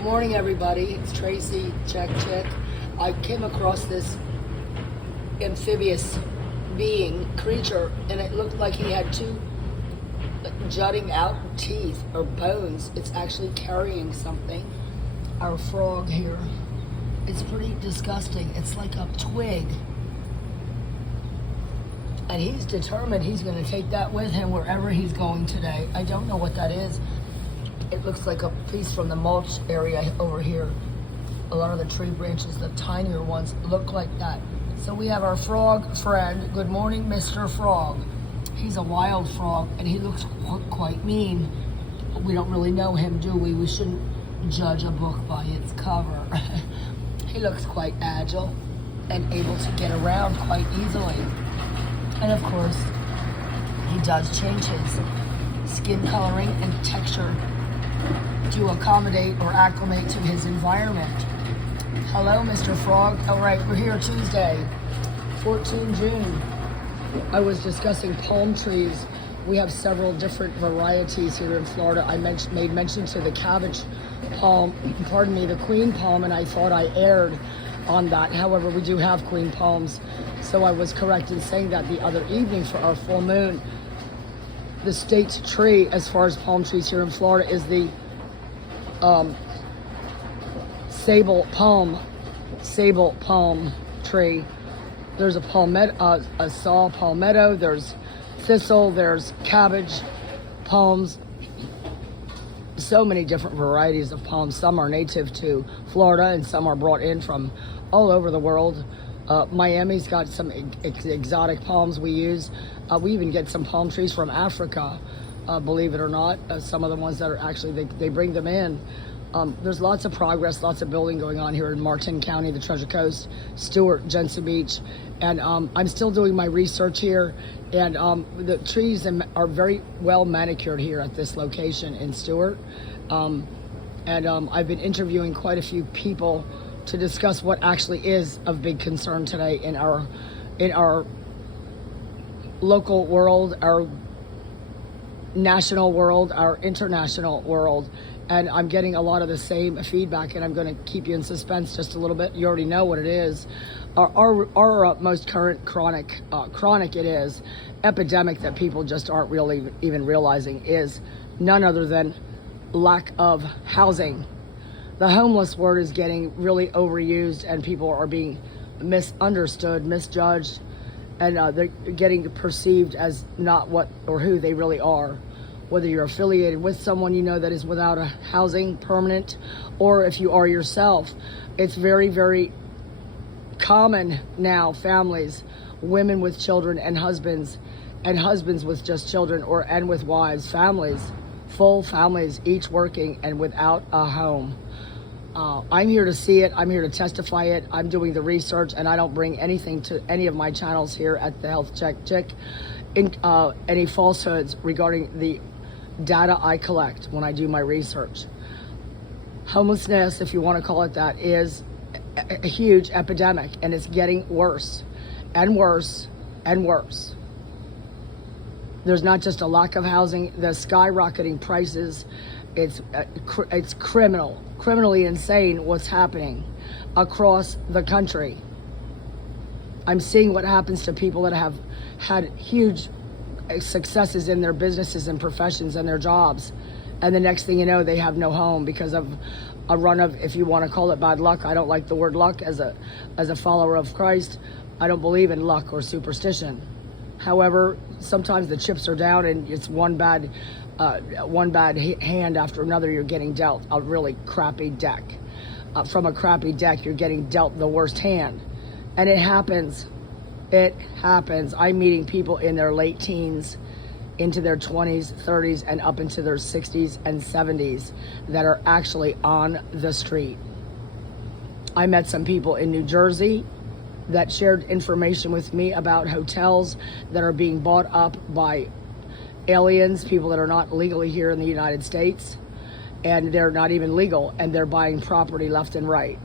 Good morning, everybody. It's Tracy, Check Chick. I came across this amphibious creature, and it looked like he had two jutting out teeth or bones. It's actually carrying something. Our frog here. It's pretty disgusting. It's like a twig. And he's determined he's going to take that with him wherever he's going today. I don't know what that is. It looks like a piece from the mulch area over here. A lot of the tree branches, the tinier ones, look like that. So we have our frog friend. Good morning, Mr. Frog. He's a wild frog, and he looks quite mean. But we don't really know him, do we? We shouldn't judge a book by its cover. He looks quite agile and able to get around quite easily. And of course, he does change his skin coloring and texture to accommodate or acclimate to his environment. Hello, Mr. Frog. All right, we're here Tuesday, 14 June. I was discussing palm trees. We have several different varieties here in Florida. I made mention to the cabbage palm, the queen palm, and I thought I erred on that. However, we do have queen palms. So I was correct in saying that the other evening for our full moon. The state tree, as far as palm trees here in Florida, is the sable palm tree. There's a palmetto, a saw palmetto. There's thistle. There's cabbage palms. So many different varieties of palms. Some are native to Florida, and some are brought in from all over the world. Miami's got some exotic palms we use. We even get some palm trees from Africa, believe it or not. Some of the ones that are actually, they bring them in. There's lots of progress, lots of building going on here in Martin County, the Treasure Coast, Stewart, Jensen Beach. And I'm still doing my research here. And the trees are very well manicured here at this location in Stewart. I've been interviewing quite a few people to discuss what actually is of big concern today in our local world, our national world, our international world. And I'm getting a lot of the same feedback, and I'm going to keep you in suspense just a little bit. You already know what it is. Our most current chronic it is, epidemic that people just aren't really even realizing is none other than lack of housing. The homeless word is getting really overused, and people are being misunderstood, misjudged, and they're getting perceived as not what or who they really are. Whether you're affiliated with someone you know that is without a housing permanent, or if you are yourself, it's very, very common now. Families, women with children, and husbands with just children, and with wives, full families, each working and without a home. I'm here to see it. I'm here to testify it. I'm doing the research, and I don't bring anything to any of my channels here at the Health Check Chick, any falsehoods regarding the data I collect when I do my research. Homelessness, if you want to call it that, is a huge epidemic, and it's getting worse and worse and worse. There's not just a lack of housing, the skyrocketing prices. It's criminally insane what's happening across the country. I'm seeing what happens to people that have had huge successes in their businesses and professions and their jobs, and the next thing you know, they have no home because of a run of, if you want to call it bad luck. I don't like the word luck. As a follower of Christ, I don't believe in luck or superstition. However, sometimes the chips are down, and it's one bad hand after another. You're getting dealt a really crappy deck. From a crappy deck, you're getting dealt the worst hand, and it happens. It happens. I'm meeting people in their late teens, into their 20s, 30s, and up into their 60s and 70s that are actually on the street. I met some people in New Jersey that shared information with me about hotels that are being bought up by aliens, people that are not legally here in the United States, and they're not even legal, and they're buying property left and right.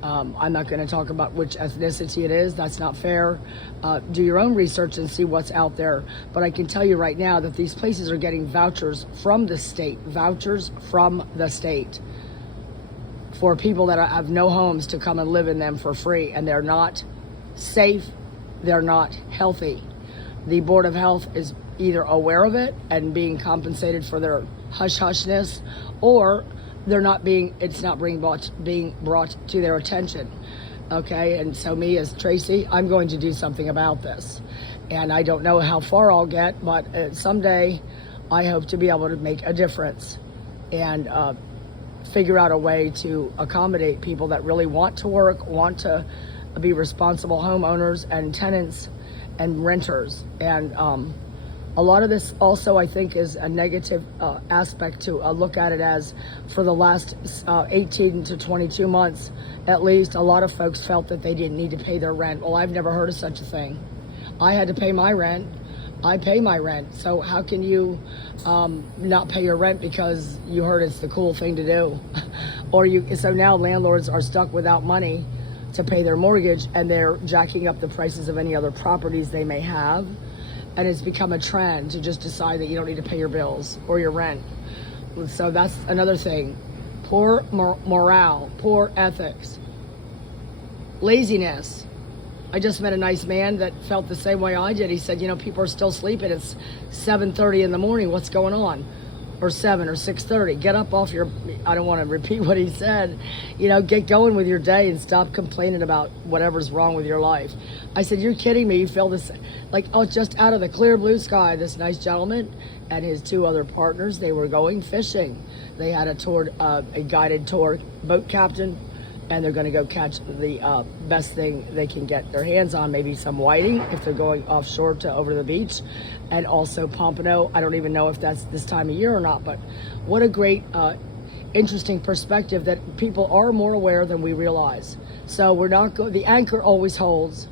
I'm not going to talk about which ethnicity it is. That's not fair. Do your own research and see what's out there. But I can tell you right now that these places are getting vouchers from the state. for people that have no homes to come and live in them for free, and they're not safe, they're not healthy. The Board of Health is either aware of it and being compensated for their hush-hushness, or it's not being brought to their attention. Okay, and so me as Tracy, I'm going to do something about this. And I don't know how far I'll get, but someday I hope to be able to make a difference and figure out a way to accommodate people that really want to work, want to be responsible homeowners and tenants and renters. And a lot of this also, I think, is a negative aspect to look at it as. For the last 18 to 22 months, at least, a lot of folks felt that they didn't need to pay their rent. Well, I've never heard of such a thing. I had to pay my rent. I pay my rent. So how can you not pay your rent because you heard it's the cool thing to do? So now landlords are stuck without money to pay their mortgage, and they're jacking up the prices of any other properties they may have. And it's become a trend to just decide that you don't need to pay your bills or your rent. So that's another thing. Poor morale, poor ethics, laziness. I just met a nice man that felt the same way I did. He said, people are still sleeping. It's 7:30 in the morning. What's going on? Or 7 or 6:30. Get up off your, I don't want to repeat what he said. Get going with your day and stop complaining about whatever's wrong with your life. I said, you're kidding me. You feel this, it's just out of the clear blue sky. This nice gentleman and his 2 other partners, they were going fishing. They had a guided tour boat captain, and they're going to go catch the best thing they can get their hands on, maybe some whiting if they're going offshore to over the beach, and also pompano. I don't even know if that's this time of year or not, but what a great, interesting perspective that people are more aware than we realize. So the anchor always holds.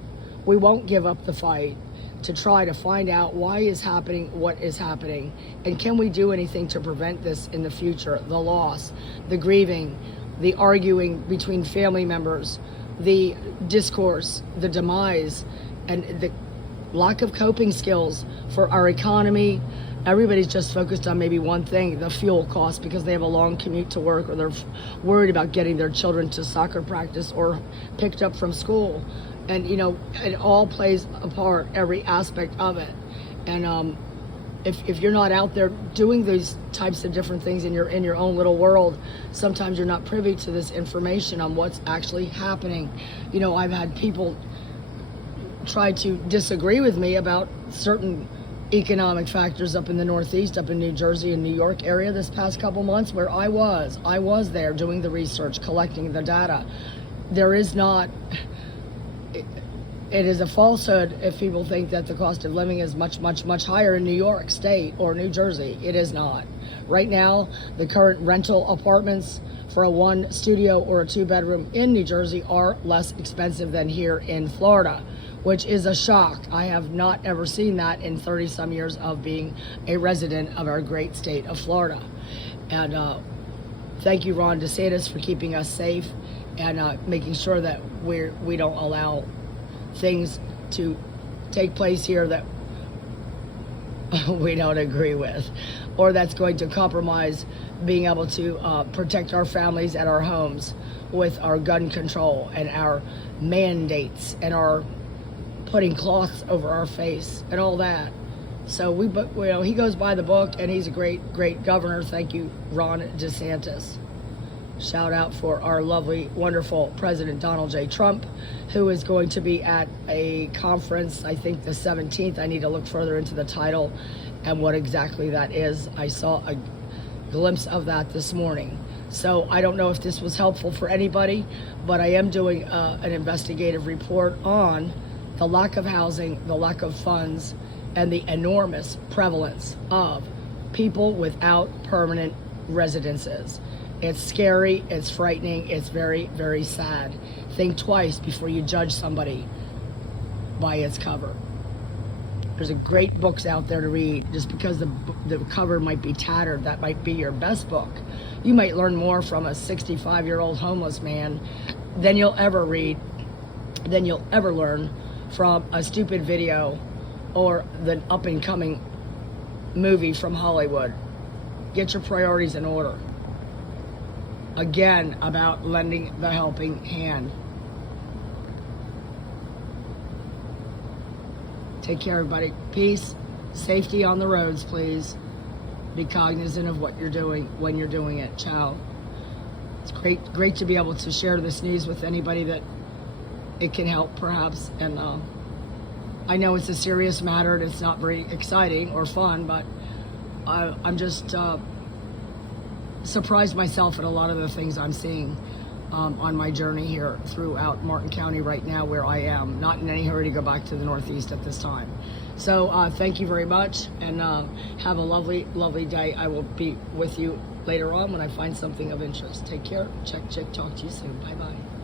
We won't give up the fight to try to find out why is happening, what is happening, and can we do anything to prevent this in the future, the loss, the grieving, the arguing between family members, the discourse, the demise, and the lack of coping skills for our economy. Everybody's just focused on maybe one thing, the fuel cost, because they have a long commute to work, or they're worried about getting their children to soccer practice or picked up from school. And, it all plays a part, every aspect of it. And if you're not out there doing these types of different things in your own little world, sometimes you're not privy to this information on what's actually happening. I've had people try to disagree with me about certain economic factors up in the Northeast, up in New Jersey and New York area this past couple months, where I was there doing the research, collecting the data. It is a falsehood if people think that the cost of living is much, much, much higher in New York State or New Jersey. It is not. Right now, the current rental apartments for a 1 studio or a 2 bedroom in New Jersey are less expensive than here in Florida, which is a shock. I have not ever seen that in 30 some years of being a resident of our great state of Florida. And thank you, Ron DeSantis, for keeping us safe and making sure that we don't allow things to take place here that we don't agree with, or that's going to compromise being able to protect our families and our homes with our gun control and our mandates and our putting cloths over our face and all that. So he goes by the book, and he's a great, great governor. Thank you, Ron DeSantis. Shout out for our lovely, wonderful President Donald J. Trump, who is going to be at a conference, I think the 17th. I need to look further into the title and what exactly that is. I saw a glimpse of that this morning. So I don't know if this was helpful for anybody, but I am doing an investigative report on the lack of housing, the lack of funds, and the enormous prevalence of people without permanent residences. It's scary, it's frightening, it's very, very sad. Think twice before you judge somebody by its cover. There's great books out there to read. Just because the cover might be tattered, that might be your best book. You might learn more from a 65-year-old homeless man than you'll ever learn from a stupid video or the up-and-coming movie from Hollywood. Get your priorities in order. again about lending the helping hand. Take care, everybody. Peace. Safety on the roads, please. Be cognizant of what you're doing when you're doing it. Ciao. It's great to be able to share this news with anybody that it can help, perhaps. And I know it's a serious matter and it's not very exciting or fun, but I'm just surprised myself at a lot of the things I'm seeing on my journey here throughout Martin County right now, where I am. Not in any hurry to go back to the Northeast at this time. So thank you very much, and have a lovely, lovely day. I will be with you later on when I find something of interest. Take care. Check. Talk to you soon. Bye-bye.